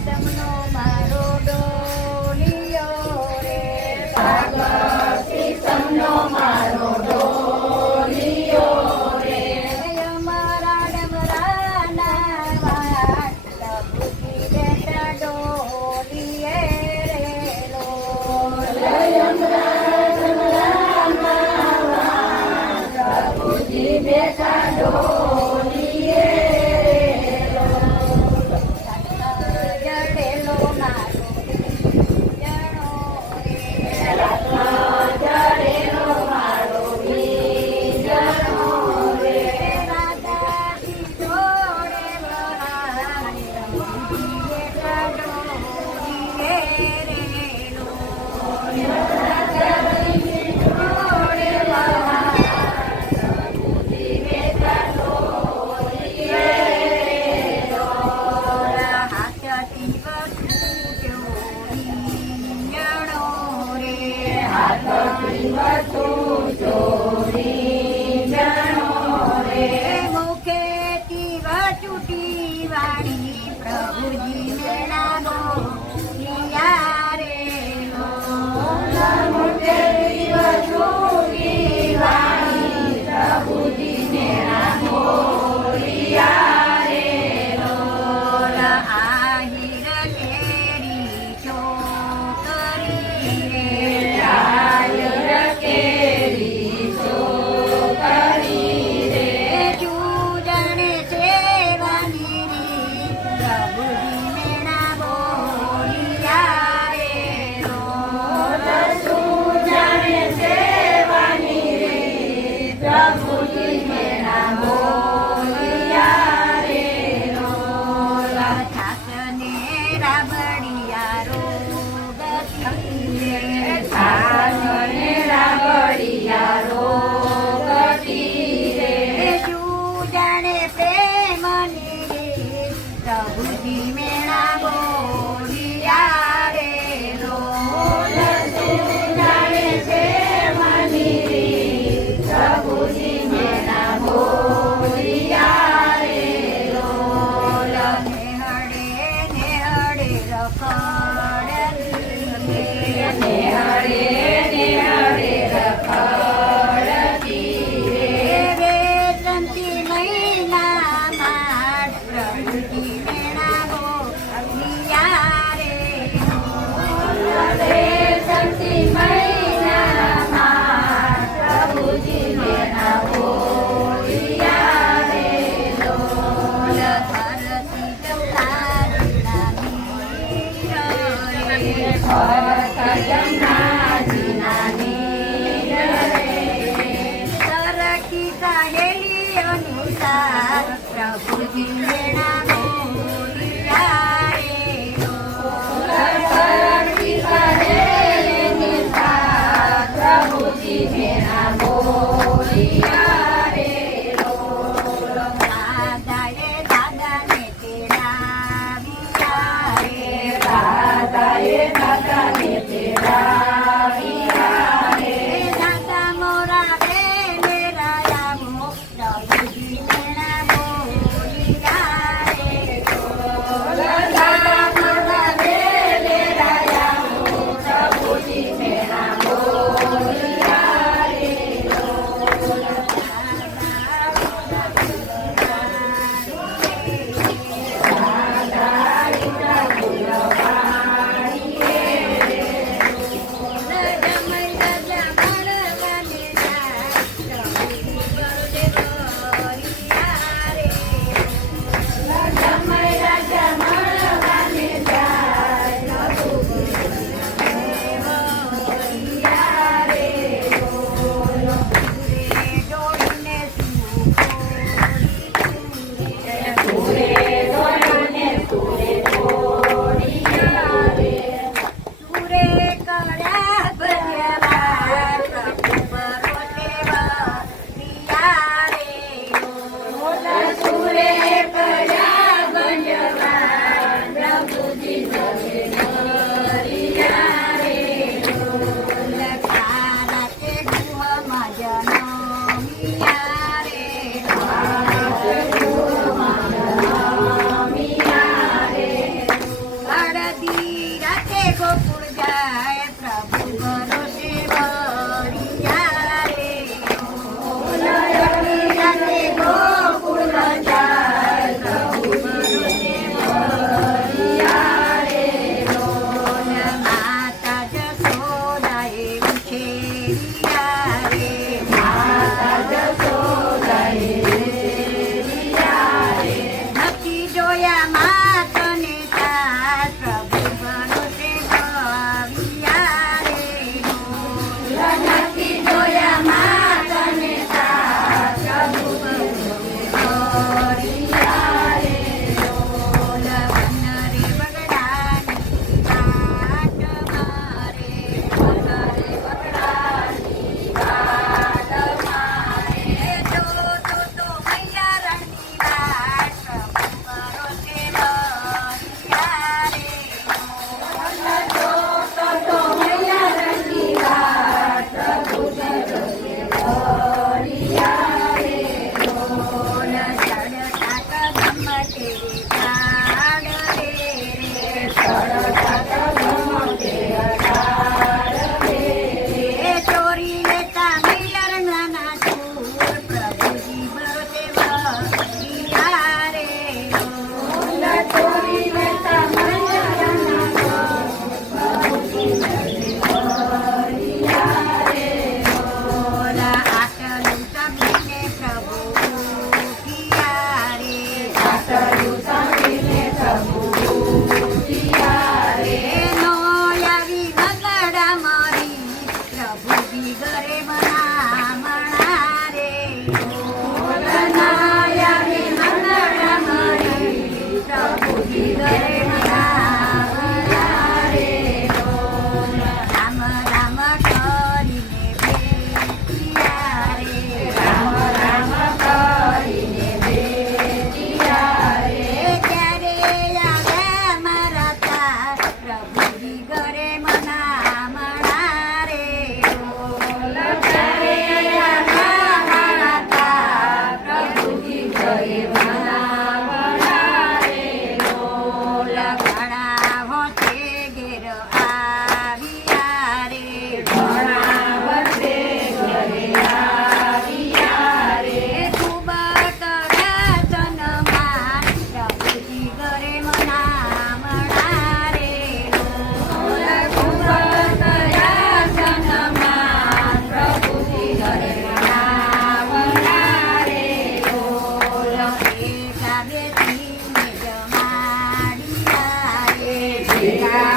સીતમનો મારો ડોલિયો રે સાગર સીતમનો મારો ડોલિયો રે અમારા ડમરાના વાટ પ્રભુજી બેઠા ડોલીએ રેલો પ્રભુજી બેઠા ડોલિએ જડેલો મારો જણો રે જડેલો મારો વીજળો રે રાધાજી જોડે વહાણે પ્રભુજી બેઠા ડોલીએ રેલો હાથથી વસૂટ્યો વીજળો રે હાથથી વસૂ ચોરી જણો રે મુખેથી વચૂટી વાળી પ્રભુજી મેળા બોલિયા રે મુઠ્ઠી વસૂની વાણી પ્રભુજીને બોલિયા રે આહિર કેરી ચોકરી રે આયર કેરી છોકરી રે જૂજણ સેવાની રી પ્રભુજી મેળા બોલિયા રે સુજાને સેવાની રે પ્રભુજીને બોલિયા રે થાકને રાબડિયા રોગતી રે સાસને રાબડિયા રોગતી રે જૂજણ પ્રેમની રે પ્રભુજી મેળા બોલિયા રે સુજાને સેવાની રે પ્રભુજીને બોલિયા રે નેહડે નેહડે રખડતી ને હરે રખડતી રે વેતનથી મહિનામાં પ્રભુજી મેળા બોલિયા રે રે શક્તિ મહિનામાં પ્રભુજીને બોલિયા રે ધરતી જમનાની સરખી કહેલી અનુસાર પ્રભુજી મેળા બોલિયા દાદાએ દાદાને તેડાવ્યા રે દાદાએ દાદાને તેડાવ્યા માતને તાર પ્રભુ ભરોસે ગવિયા રે નથી જોયા માતને તાર પ્રભુ ભરોસે ગવિયા રે બોલ વન રે બગડાની વાટ મારે વન રે બગડાની વાટ મારે તો મૈયા રણની વાટ પ્રભુ ભરોસે ગવિયા રે તો મૈયા રણની વાટ પ્રભુ ભરોસે ગવિયા રે બોલ ચડતા કદમ તેરે ઝાડ રે ચડતા કદમ તે અઢાર રે એ ચોરી લેતા મૈયર નાના ચૂર પ્રભુજી ભરોસે ગવિયા રે ચોરી લેતા મૈયાના પ્રભુજી ગવિયા રે બોલ આટલું સાંભળીને પ્રભુ કિયા રે આટલું સાંભળીને પ્રભુ ઉઠ્યા રે એનો આવી ગગડા મારી પ્રભુજી ઘરે મણા રે નાયાવી મંગળ મળી પ્રભુજી ઘરે મનાવ્યા રે રામ રામ કરીને બેઠિયા રે રામ રામ કરીને બેઠિયા રે ત્યારે આવ્યા મારા તાર પ્રભુજી ઘરે મણા રે ત્યારે મારા તા પ્રભુજી ઘરે મનાવ્યા રે ઘણા હોતે ઘેર આવ્યા રે ઘણા વર્ષે ઘરે આવ્યા રે ખૂબ કરાચનમાં પ્રભુજી ઘરે મણા રે ખૂબ કયા જન્મમાં પ્રભુજી ઘરે મનાવ્યા રે એકા બેસીને જમાડિયા રે ભેગા